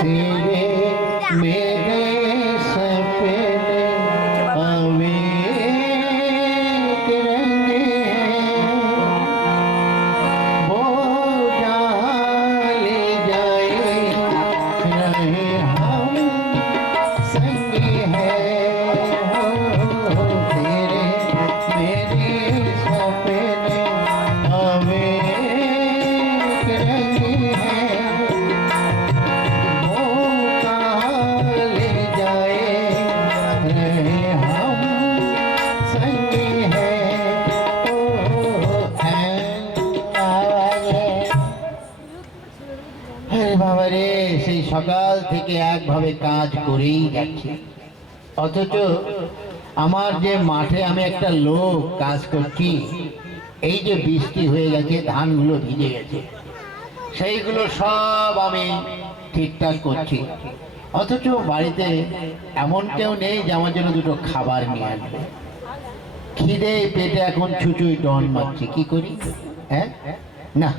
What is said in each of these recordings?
तेरे मेरे सपने अनेक रंग हैं, वो जहाँ ले जाए रहे हम संग है। हो तेरे मेरे सपने अनेक रंग हैं, वो कहाँ ले जाए रहे हम संग है। ओ আরে বাবা রে, সেই সকাল থেকে একভাবে কাজ করেই যাচ্ছে, অথচ আমার যে মাঠে আমি একটা লোক কাজ করছি, এই যে বৃষ্টি হয়ে গেছে, ধানগুলো ভিজে গেছে, সেইগুলো সব আমি ঠিকঠাক করছি, অথচ বাড়িতে এমন কেউ নেই যে আমার জন্য দুটো খাবার নিয়ে আসবে। খিদে পেটে এখন ছুঁচুই টন মারছে, কি করি? হ্যাঁ, না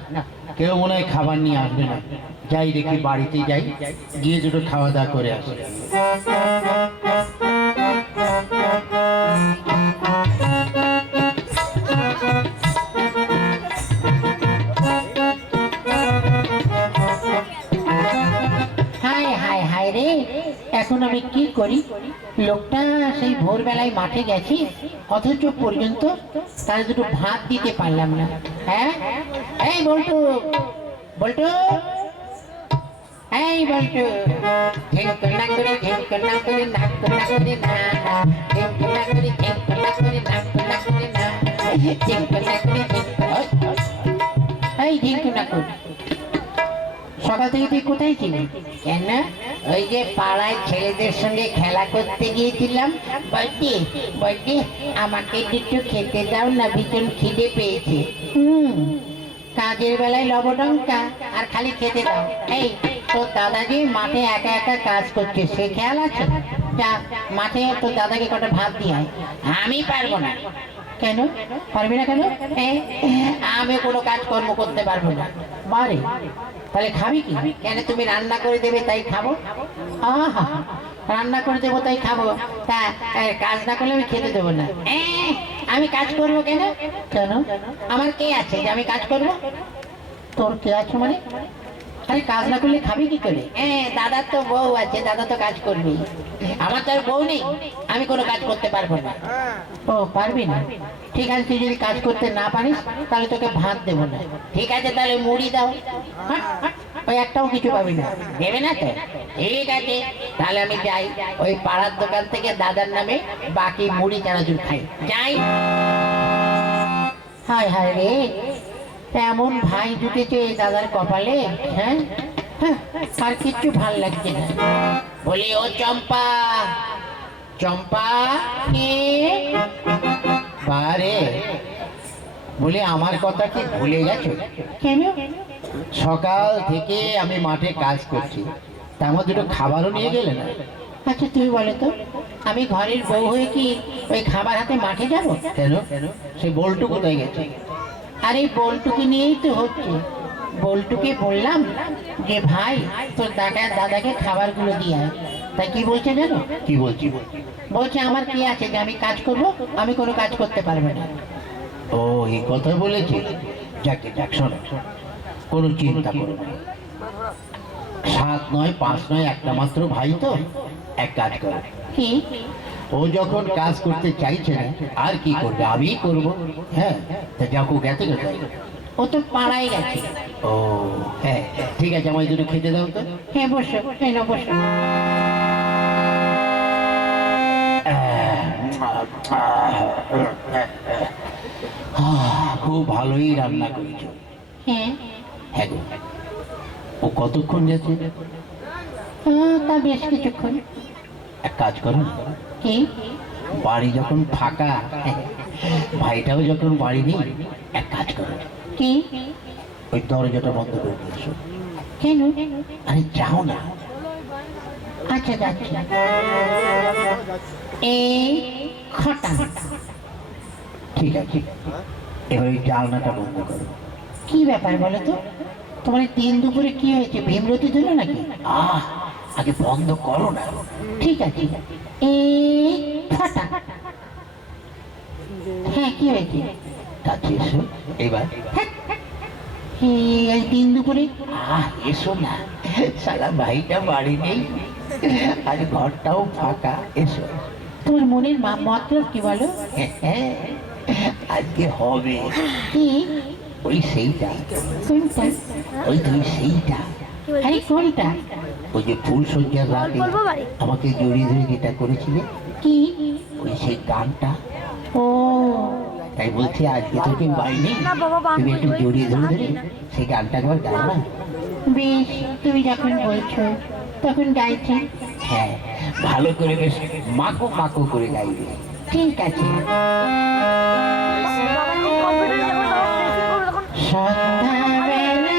কেউ মনে হয় খাবার নিয়ে আসবে না। যাই দেখি, বাড়িতে যাই, গিয়ে দুটো খাওয়া দাওয়া করে আসি। হায় হায় হায় রে, এখন আমি কি করি? লোকটা সেই ভোরবেলায় মাঠে গেছি, অথচ পর্যন্ত তার দুটো ভাত দিতে পারলাম না। হ্যাঁ, এই বল্টু, বল্টু, এই বল্টু, ঝিঙ্কনা করে ঝিঙ্কনা করে নাকনা করে না, ঝিঙ্কনা করে ঝিঙ্কনা করে নাকনা করে না, ঝিঙ্কনা করে এই ঝিঙ্কনা করে। সকাল থেকে তুই কোথায় ছিলি? কেন? ওই যে পাড়ায় ছেলেদের সঙ্গে খেলা করতে গিয়েছিলাম। বলছি বলছি, আমাকে একটু খেতে দাও না, ভীষণ খিদে পেয়েছে। কাজের বেলায় লবডঙ্কা আর খালি খেতে দাও। এই তোর দাদাজি মাঠে একা একা কাজ করছে, সে খেয়াল আছে? যা মাঠে তোর দাদাকে কটা ভাত দিয়ে আয়। আমি পারবো না। কেন পারবি না? কেন? আমি কোনো কাজকর্ম করতে পারবো না। বারে, তাহলে খাবি কি? কেন তুমি রান্না করে দেবে তাই খাবো? আহা, রান্না করে দেবো তাই খাবো, তা কাজ না করলে আমি খেতে দেবো না। আমি কাজ করবো কেন? কেন? আমার কে আছে যে আমি কাজ করবো? তোর কে আছে মানে? আরে কাজ না করলে খাবি কি করে? দাদার তো বউ আছে, দাদা তো কাজ করবি। আমার তো আর বউ নেই, আমি কোনো কাজ করতে পারবো না। ও পারবি না? ঠিক আছে, তুই যদি কাজ করতে না পারিস তাহলে তোকে ভাত দেবো না। ঠিক আছে, তাহলে মুড়ি দাও। ওই একটাও কিছু পাবি না, দেবে না তো? ঠিক আছে, তাহলে আমি যাই, ওই পাড়ার দোকান থেকে দাদার নামে বাকি মুড়ি চানাচুর খাই, যাই। হায় হায় রে, এমন ভাই জুটেছে এই দাদার কপালে। হ্যাঁ, আর কিচ্ছু ভাল লাগছে না। বলি, ও চম্পা, চম্পা কে? বারে, বলি আমার কথা কি ভুলে গেছো? কেন? সকাল থেকে আমি মাঠে কাজ করছি, তা আমার দুটো খাবারও নিয়ে গেলে না। আচ্ছা তুমি বলো তো, আমি ঘরের বউ হয়ে কি ওই খাবার হাতে মাঠে যাব? কেন? সে বল্টু কোথায় গেছে? আর এই বল্টুকে নিয়েই তো হচ্ছে। বল্টুকে বললাম যে ভাই তোর দাদাকে খাবারগুলো দিয়ে আয়। তাই কি বলছে জানো? কি বলছি? বলছে আমার কি আছে যে আমি কাজ করব, আমি কোনো কাজ করতে পারবো না। ও, এই কথা বলেছে? যাকে যাক, শোনো, কোনো চিন্তা করো না। 7 নয় 5 নয়, একটা মাত্র ভাই তো। এক কাজ করো, কি? ও যখন কাজ করতে চাইছে না, আর কি করবে? আমিই করব। হ্যাঁ, তা যাকো গেছে কোথায়? ও তো পাড়ায় গেছে। ও হ্যাঁ, ঠিক আছে, আমায় দুটো খেতে দাও তো। হ্যাঁ বসো, এই নাও বসো। খুব ভালোই রান্না করেছো। হ্যাঁ, হ্যাঁ গো, ও কতক্ষণ গেছে? তা বেশ কিছুক্ষণ। এক কাজ করো না, কি? বাড়ি যখন ফাঁকা, ভাইটাও যখন বাড়ি নেই, এক কাজ করো, কি? ওই দরজাটা বন্ধ করে দিয়েছো। কেন? আরে যাও না। আচ্ছা যাচ্ছি। এই খটা। ঠিক আছে, এবার ওই জানলাটা বন্ধ করো। কি ব্যাপার বলো তো? তোমার দিন দুপুরে কি হয়েছে? ভীমরতি দিল নাকি? আগে বন্ধ করো না। ঠিক আছে। এই ফাটা। হ্যাঁ, কি হয়েছে? কাছে এসো এবার। এই দিন দুপুরে এসো না, সারা ভাইটা বাড়ি নেই, আর ঘরটাও ফাঁকা। এসো। তোমার মনের মতলব কি বলো? হ্যাঁ, আজকে হবে। কি? ওই সেইটা, কোনটা? ওই তুই সেইটা, আরে কোনটা? ওই যে ফুল সজ্জার রাতে আমাকে জড়িয়ে ধরে যেটা করেছিলে, কি? ওই সেই গানটা। ও, তাই বলছি আজকে তো কেউ বাড়ি নেই, তুমি একটু জড়িয়ে ধরে ধরে সেই গানটা একবার গাও না। বেশ, তুমি যখন বলছো তখন গাইছি। হ্যাঁ, ভালো করে বেশ মাকো মাকো করে গাইবে। ঠিক আছে। সন্ধ্যাবেলায়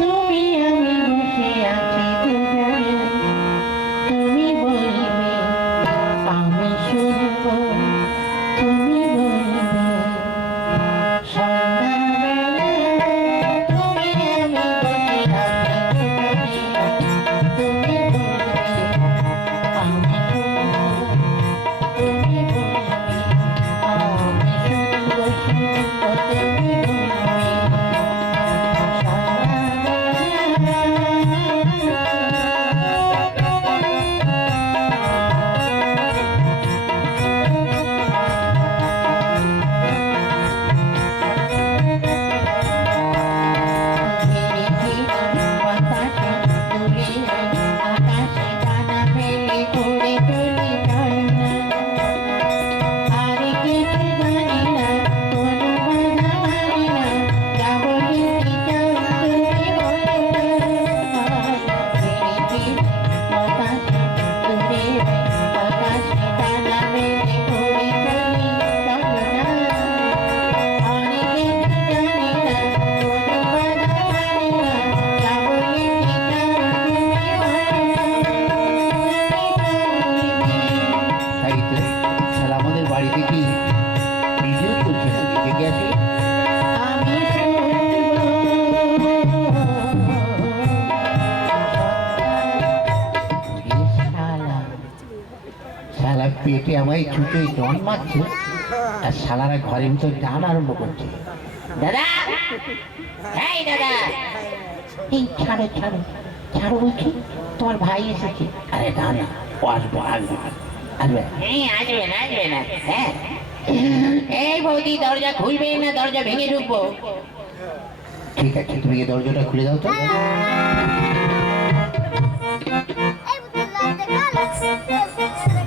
তুমি আমি বসে আছি দুজনে, তুমি বলবে আমি শুনবো, তুমি বলবে। সন্ধ্যাবেলায় তুমি আমি বসে আছি দুজনে, তুমি বলবে আমি শুনবো, তুমি বলবে আমি শুনবো, শুনবো তুমি বলবে। তাই তো, তাহলে আমাদের বাড়িতে কি ভিডিও চলছে না? দেখে আসি। আমি শালা পেটে আমায় ছুটে জন মারছে, আর শালারা ঘরের ভিতর গান আরম্ভ করছে। দাদা, এই দাদা, এই ছাড়ো ছাড়ো ছাড়ো বলছি, তোমার ভাই এসেছে। আরে না না, ও আসবো আসবো আসবে। হ্যাঁ, আসবে না আসবে না। হ্যাঁ, এই বৌদি, দরজা খুলবে না দরজা ভেঙে ঢুকবো? ঠিক আছে, তুমি কি দরজাটা খুলে দাও তো।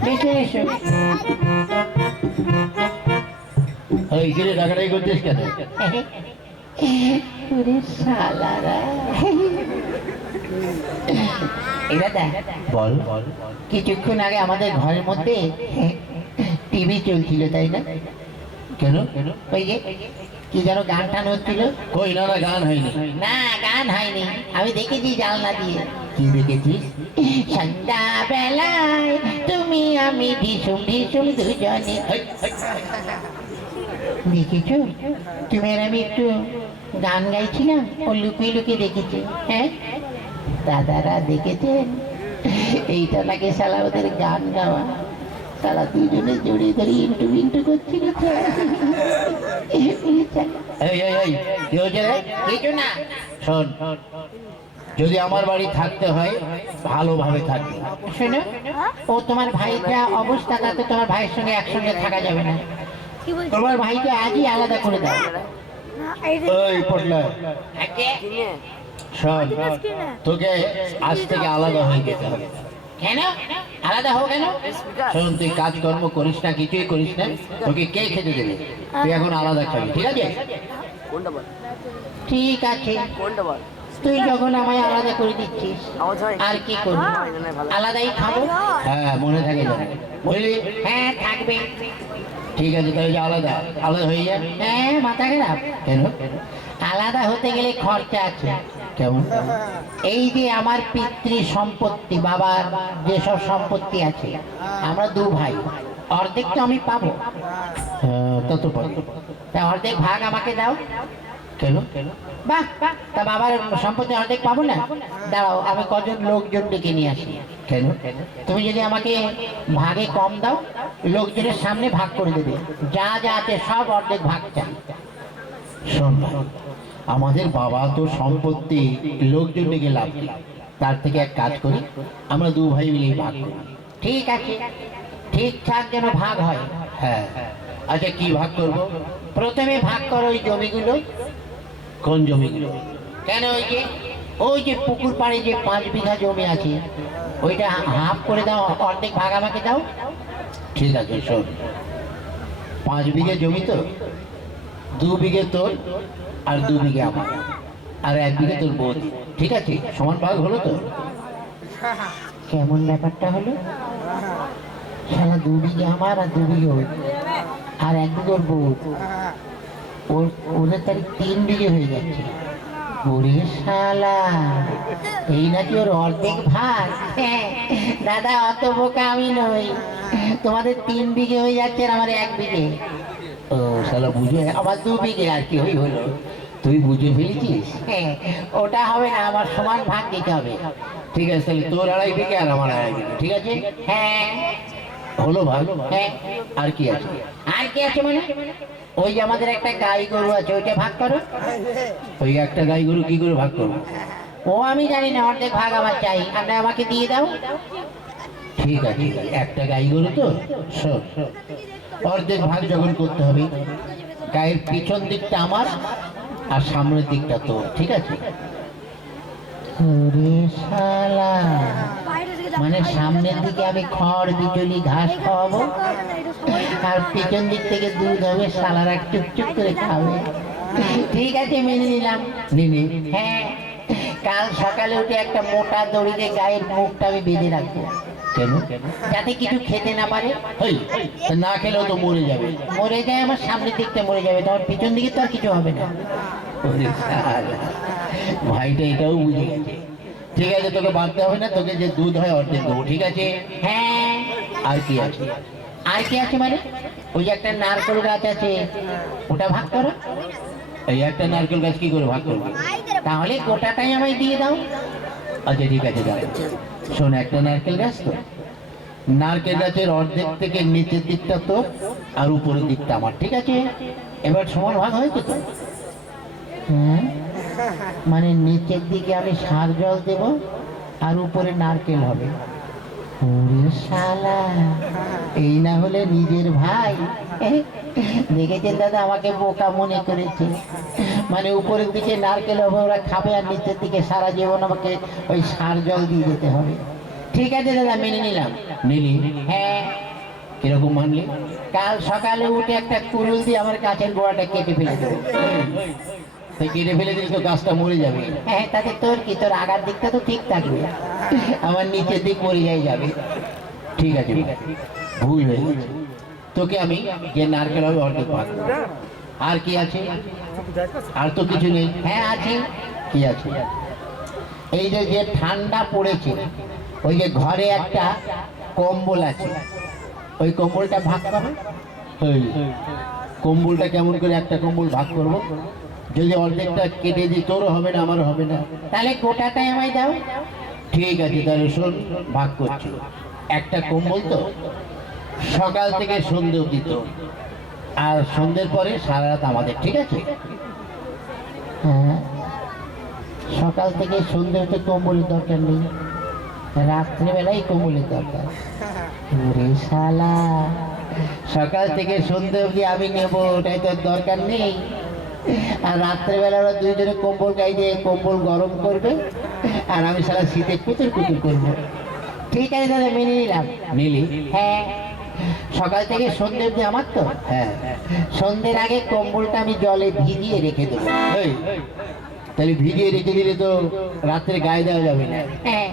ভেতরে এসো। ওই কিরে ডাকাডাকি করছিস কেন? ওরে শালারা। এই দাদা, বল। কিছুক্ষণ আগে আমাদের ঘরের মধ্যে টিভি চলছিল, তাই না? কেন? ওই যে কি যেন গান টান হচ্ছিল। কই না না, গান হয়নি। না, গান হয়নি, আমি দেখেছি জানলা দিয়ে। কি দেখেছিস? সন্ধ্যাবেলায় তুমি আমি ঢিসুম ঢিসুম দুজনে। দেখেছো, তুমি আর আমি একটু গান গাইছিলাম, ও লুকিয়ে লুকিয়ে দেখেছে। হ্যাঁ, দাদারা দেখেছেন, এইটা লাগে শালা ওদের গান গাওয়া। শালা দুজনে জড়িয়ে ধরে ইন্টু ইন্টু করছিল। এই এই এই, কি হয়েছে রে? কিছু না। শোন, যদি আমার বাড়ি থাকতে হয় ভালোভাবে থাকবে। শোনো, ও তোমার ভাইটা অবস্থা, তাতে তোমার ভাইয়ের সঙ্গে একসঙ্গে থাকা যাবে না। তোমার ভাইকে আজই আলাদা করে দাও। ওই পটলা, শোন, তোকে আজ থেকে আলাদা হয়ে যেতে হবে। কেন আলাদা হো কেন? শোন, তুই কাজকর্ম করিস না, কিছুই করিস না, তোকে কে খেতে দেবে? তুই এখন আলাদা খাবি, ঠিক আছে? ঠিক আছে, তুই যখন আমায় আলাদা করে দিচ্ছিস, আর কি করবো, আলাদাই খাবো। হ্যাঁ, মনে থাকে যেন, বুঝলি? হ্যাঁ, থাকবে। ঠিক আছে, তাহলে যে আলাদা আলাদা হয়ে যাবে। হ্যাঁ, মাথা খারাপ। কেন? আলাদা হতে গেলে খরচা আছে। কেমন? এই যে আমার পিতৃ সম্পত্তি, বাবার যেসব সম্পত্তি আছে, আমরা দু ভাই, অর্ধেক তো আমি পাবো। তা তো পাবো। তা অর্ধেক ভাগ আমাকে দাও। কেন? বাহ, তা বাবার সম্পত্তি অর্ধেক পাবো না? দাঁড়াও, আমি কজন লোকজন ডেকে নিয়ে আসি। কেন? তুমি যদি আমাকে ভাগে কম দাও, লোকজনের সামনে ভাগ করে দেবে, যা যা আছে সব অর্ধেক ভাগ চাই। শোন ভাই, আমাদের বাবা তো সম্পত্তি লোকজন ডেকে লাভ নেই। তার থেকে এক কাজ করি, আমরা দু ভাই মিলে ভাগ করি। ঠিক আছে, ঠিকঠাক যেন ভাগ হয়। হ্যাঁ, আচ্ছা কি ভাগ করব? প্রথমে ভাগ করো ওই জমিগুলো। কোন জমিগুলো? কেন, ওই যে পুকুর পাড়ে যে 5 বিঘা জমি আছে, ওইটা হাফ করে দাও, অর্ধেক ভাগ আমাকে দাও। ঠিক আছে, শোন, 5 বিঘে জমি তো, 2 বিঘে তোর আর 2 বিঘে আমার, আর 1 বিঘে তোর বৌদি। ঠিক আছে, সমান ভাগ হলো তো? কেমন ব্যাপারটা হলো? শালা 2 বিঘে আমার আর 2 বিঘে ওর, আর 1 বিঘে ওর বউ। ওদের তারিখ 3 বিঘে হয়ে যাচ্ছে। ওরে শালা, এই নাকি ওর অর্ধেক ভাগ? হ্যাঁ, দাদা অত বোকা আমি নই। তোমাদের 3 বিঘে হয়ে যাচ্ছে আর আমার 1 বিঘে। ও শালা, বুঝে আবার 2 বিঘে আর কি হলো। তুই বুঝে ফেলেছিস? হ্যাঁ, ওটা হবে না, আমার সমান ভাগ দিতে হবে। ঠিক আছে, তাহলে তোর 2.5 বিঘে আর আমার 2.5 বিঘে। ঠিক আছে, হ্যাঁ হলো ভাগ। হ্যাঁ, আর কি আছে? আর কি আছে মানে? ওই যে আমাদের একটা গাই গরু আছে, ওইটা ভাগ করো। ওই একটা গাই গরু কি করে ভাগ করবো? ও আমি জানি না, অর্ধেক ভাগ আমার চাই, আমরা আমাকে দিয়ে দাও। ঠিক আছে, একটা গাই গরু তো, শোন, অর্ধেক ভাগ যখন করতে হবে, গায়ের পিছন দিকটা আমার আর সামনের দিকটা তোর। ঠিক আছে? ওরে শালা, মানে সামনের দিকে আমি খড় বিচুলি ঘাস খাওয়াবো, আর পিছন দিক থেকে দুধ হবে, শালারা চুপচুপ করে খাবে। ঠিক আছে, মেনে নিলাম। নিনি। হ্যাঁ, কাল সকালে উঠে একটা মোটা দড়িতে গায়ের মুখটা আমি বেঁধে রাখবো, কেন? যাতে কিছু খেতে না পারে। হেই, তা না খেলেও তো মরে যাবে। মরে যায় আমার সামনের দিকটা মরে যাবে, তোমার পিছন দিকে তো আর কিছু হবে না। ওরে শালা, ভাইটা এটাও বুঝে গেছে। ঠিক আছে, তোকে বাঁধতে হবে না, তোকে যে দুধ হয় অর্ধেক দেবো। ঠিক আছে? হ্যাঁ, আর কি আছে? আর কি আছে মানে? ওই যে একটা নারকেল গাছ আছে, ওটা ভাগ করো। এই একটা নারকেল গাছ কি করে ভাগ করবো? তাহলে গোটাটাই আমায় দিয়ে দাও। আচ্ছা ঠিক আছে, দাঁড়া, শোন, একটা নারকেল গাছ তো, নারকেল গাছের অর্ধেক থেকে নিচের দিকটা তোর আর উপরের দিকটা আমার। ঠিক আছে? এবার সমান ভাগ হয়েছে তো? হ্যাঁ, মানে নিচের দিকে আমি সার জল দেব আর উপরে নারকেল হবে। ওরে শালা, এই না হলে নিজের ভাই। দেখেছেন দাদা, আমাকে বোকা মনে করেছে। মানে উপরের দিকে নারকেল হবে, ওরা খাবে, আর নিচের দিকে সারা জীবন আমাকে ওই সার জল দিয়ে যেতে হবে। ঠিক আছে দাদা, মেনে নিলাম। নিলি? হ্যাঁ, কিরকম মানলি? কাল সকালে উঠে একটা কুড়ুল দিয়ে আমার গাছের গোড়াটা কেটে ফেলে দেবো। তুই কেটে ফেলে দিলে তো গাছটা মরে যাবে। হ্যাঁ, তাতে তোর কি, তোর আগার দিকটা তো ঠিক থাকবে, আমার নিচের দিক মরে যাবে। ঠিক আছে, ভুল হয়ে গেছে। তোকে আমি যে নারকেল হবে অর্ধেক ভাগ দেবো। আর কি আছে? আর তো কিছু নেই। হ্যাঁ আছে। কি আছে? এই যে যে ঠান্ডা পড়েছে, ওই যে ঘরে একটা কম্বল আছে, ওই কম্বলটা ভাগ করো। ওই কম্বলটা কেমন করে একটা কম্বল ভাগ করব? যদি অর্ধেকটা কেটে দিই, তোরও হবে না, আমারও হবে না। তাহলে গোটাটাই আমায় দাও। ঠিক আছে, তাহলে শোন, ভাগ করছি। একটা কম্বল তো, সকাল থেকে সন্ধে অবধি তো, আর সন্ধ্যের পরে সারা রাত আমাদের। ঠিক আছে? হ্যাঁ, সকাল থেকে সন্ধ্যে হতে কম্বলের দরকার নেই, রাত্রিবেলায় কম্বলের দরকার। ওরে শালা, সকাল থেকে সন্ধ্যে অবধি আমি নেবো, ওটাই তোর দরকার নেই। আর রাত্রেবেলা ওরা দুইজনে কম্বল গায়ে দিয়ে কম্বল গরম করবে, আর আমি সারা শীতে কুতুর কুতুর করবো। ঠিক আছে দাদা, মেনে নিলাম। নিলি? হ্যাঁ, সকাল থেকে সন্ধ্যে অবধি আমার তো। হ্যাঁ। সন্ধ্যের আগে কম্বলটা আমি জলে ভিজিয়ে রেখে দেবো। এই, তাহলে ভিজিয়ে রেখে দিলে তো রাত্রে গায়ে দেওয়া যাবে না। হ্যাঁ,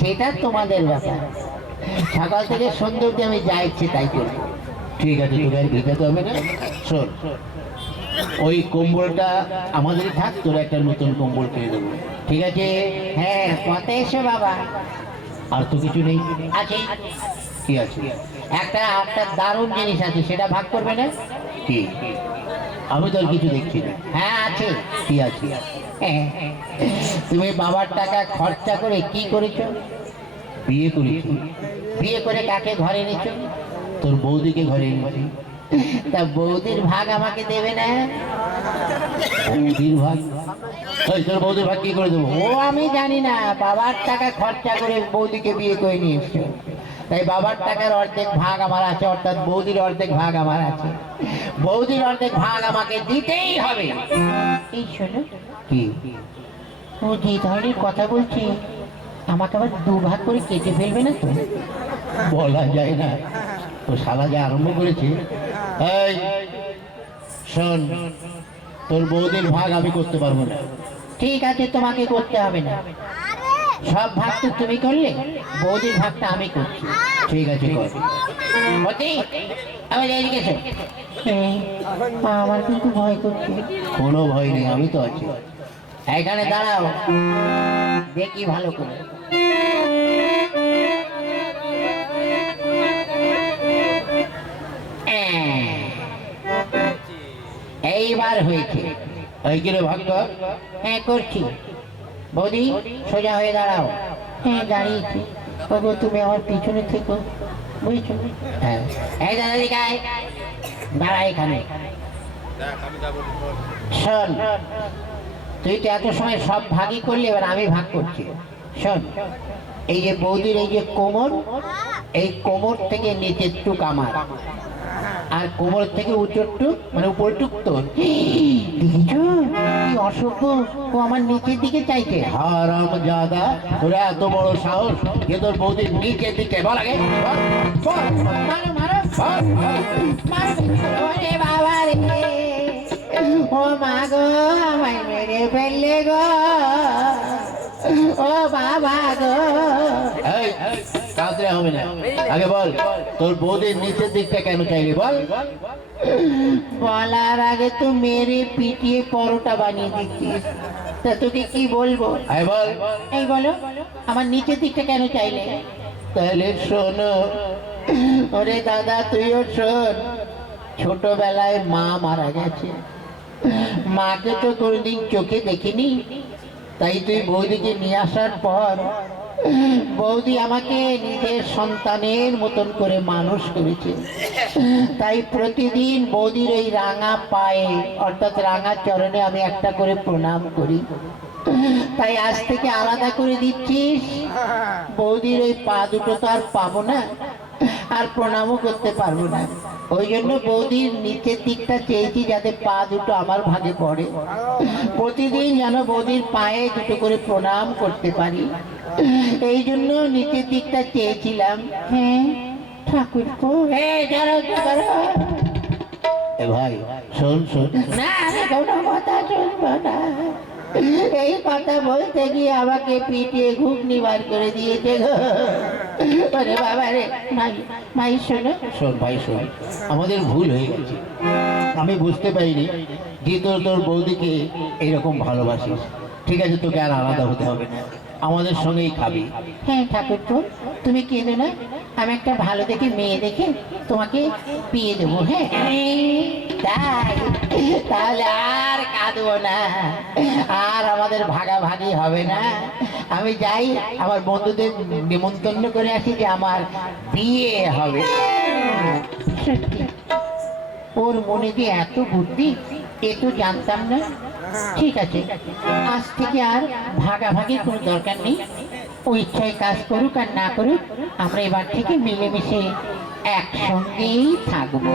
সেটা তোমাদের ব্যাপার। সকাল থেকে সন্ধ্যে অবধি আমি যা ইচ্ছে তাই করবো। ঠিক আছে, তোকে আর ভিজাতে হবে না। শোন, ওই কম্বলটা আমাদেরই থাক, তোর একটা নতুন কম্বল কিনে দেবো। ঠিক আছে? হ্যাঁ, পথে এসো বাবা। আর তো কিছু নেই। আছে, কি আছে? একটা একটা দারুণ জিনিস আছে, সেটা ভাগ করবে না? কি? আমি তো আর কিছু দেখছি না। হ্যাঁ আছে। কি আছে? হ্যাঁ, তুমি বাবার টাকা খরচা করে কি করেছো? বিয়ে করেছি। বিয়ে করে কাকে ঘরে এনেছো? তোর বৌদিকে ঘরে এনেছি। তা বৌদির ভাগ আমাকে দেবে না? বৌদির ভাগ? এই, তোর বৌদির ভাগ কি করে দেবো? ও আমি জানি না, বাবার টাকা খরচা করে বৌদিকে বিয়ে করে নিয়ে এসছো, তাই বাবার টাকার অর্ধেক ভাগ আমার আছে, অর্থাৎ বৌদির অর্ধেক ভাগ আমার আছে। বৌদির অর্ধেক ভাগ আমাকে দিতেই হবে। এই শোনো, কি? ও যে ধরনের কথা বলছি, আমাকে আবার দুভাগ করে কেটে ফেলবে না তো? বলা যায় না। তো শালা যা আরম্ভ করেছে। এই শোন, তোর বৌদির ভাগ আমি করতে পারবো না। ঠিক আছে, তোমাকে করতে হবে না। সব ভাগ তো তুমি করলে, বৌদির ভাগটা আমি করছি। ঠিক আছে, কর। বৌদি, আমার এদিকে এসো। আমার কিন্তু ভয় করছে। কোনো ভয় নেই, আমি তো আছি। এখানে দাঁড়াও, দেখি ভালো করে। এইবার হয়েছে। এই কিরে ভাগ কর। হ্যাঁ করছি। বৌদি, সোজা হয়ে দাঁড়াও। হ্যাঁ দাঁড়িয়েছি। ওগো, তুমি আমার পিছনে থেকো, বুঝছো? হ্যাঁ, এই দাদা দিকায় দাঁড়া এখানে। শোন, তুই তো এত সময় সব ভাগই করলি, এবার আমি ভাগ করছি। শোন, এই যে বৌদির এই যে কোমর, এই কোমর থেকে নিচের টুক আমার, আর কোমর থেকে উঁচুর টুক, মানে উপর টুক তোর। দেখেছো কি অসভ্য, ও আমার নিচের দিকে চাইছে। হারাম জাদা, তোরা এত বড় সাহস যে তোর বৌদির নিচের দিকে বল আগে, বল, বল, মারো মারো বল, বল। মারো। ওরে বাবা রে, ও মা গো, আমায় মেরে ফেললে গো, ও বাবা গো। এই, কাঁদলে হবে না। আগে বল, তোর বৌদির নিচের দিকটা কেন চাইলি বল। বলার আগে তো মেরে পিটিয়ে পরোটা বানিয়ে দিচ্ছিস, তা তোকে কি বলবো? আয় বল। এই বলো, আমার নিচের দিকটা কেন চাইলে? তাহলে শোনো। ওরে দাদা, তুইও শোন। ছোটবেলায় মা মারা গেছে, মাকে তো কোনোদিন চোখে দেখিনি, তাই তুই বৌদিকে নিয়ে আসার পর বৌদি আমাকে নিজের সন্তানের মতন করে মানুষ করেছে। তাই প্রতিদিন বৌদির ওই রাঙা পায়ে, অর্থাৎ রাঙা চরণে আমি একটা করে প্রণাম করি। তাই আজ থেকে আলাদা করে দিচ্ছিস, বৌদির ওই পা দুটো তো আর পাবো না, আর প্রণামও করতে পারবো না। ওই জন্য বৌদির নিচের দিকটা চেয়েছি, যাতে পা দুটো আমার ভাগে পড়ে, প্রতিদিন যেন বৌদির পায়ে দুটো করে প্রণাম করতে পারি, এই জন্য নিচের দিকটা চেয়েছিলাম। হ্যাঁ ঠাকুরপো, এ ভাই, শোন শোন। না, আমি কোনো কথা শুনবো না। এই কথা বলতে গিয়ে আমাকে পিটিয়ে ঘুগনি বার করে দিয়েছে গো। ওরে বাবা রে, মাই শোনো। শোন ভাই, শোন, আমাদের ভুল হয়ে গেছে। আমি বুঝতে পারিনি যে তোর বৌদিকে এইরকম ভালোবাসিস। ঠিক আছে, তোকে আর আলাদা হতে হবে না, আমাদের সঙ্গেই খাবি। হ্যাঁ ঠাকুরপো, তুমি কেঁদো না, আমি একটা ভালো দেখে মেয়ে দেখে তোমাকে বিয়ে দেবো। হ্যাঁ তাই, তাহলে আর কাঁদবো না, আর আমাদের ভাগাভাগি হবে না। আমি যাই, আমার বন্ধুদের নিমন্ত্রণ করে আসি যে আমার বিয়ে হবে। সত্যি, ওর মনে যে এত বুদ্ধি, এ তো জানতাম না। ঠিক আছে, আজ থেকে আর ভাগাভাগির কোনো দরকার নেই। ও ইচ্ছায় কাজ করুক আর না করুক, আমরা এবার থেকে মিলেমিশে একসঙ্গেই থাকবো।